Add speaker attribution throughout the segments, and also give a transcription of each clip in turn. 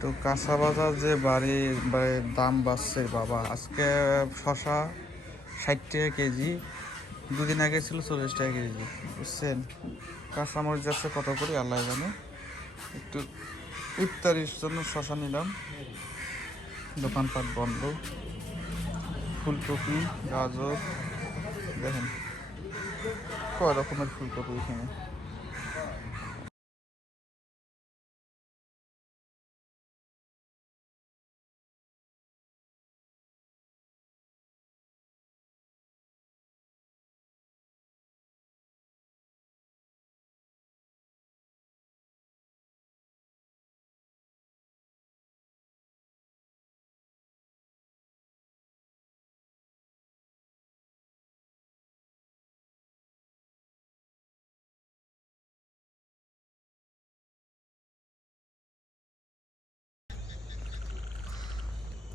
Speaker 1: কাঁচা বাজার যে বাড়ি, বাড়ির দাম বাড়ছে, বাবা, আজকে শশা ষাট টাকা কেজি, দুদিন আগে ছিল চল্লিশ টাকা কেজি, বুঝছেন? কাঁচামরিচ যাচ্ছে কত করে, আল্লাহ জানে। একটু ইফতারির জন্য শশা নিলাম। দোকানপাট বন্ধ। ফুলকপি, গাজর, দেখেন, কয় রকমের ফুলকপি এখানে?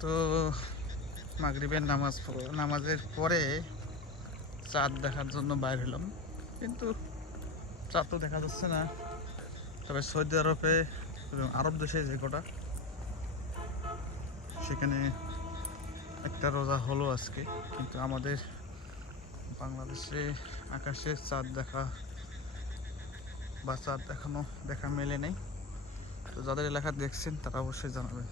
Speaker 1: তো মাগরিবের নামাজ নামাজের পরে চাঁদ দেখার জন্য বাইর হলাম। কিন্তু চাঁদ তো দেখা যাচ্ছে না। তবে সৌদি আরবে এবং আরব দেশে যে কটা, সেখানে একটা রোজা হলো আজকে। কিন্তু আমাদের বাংলাদেশে আকাশে চাঁদ দেখা বা চাঁদ এখনও দেখা মেলে নেই। তো যাদের এলাকা দেখছেন তারা অবশ্যই জানাবেন।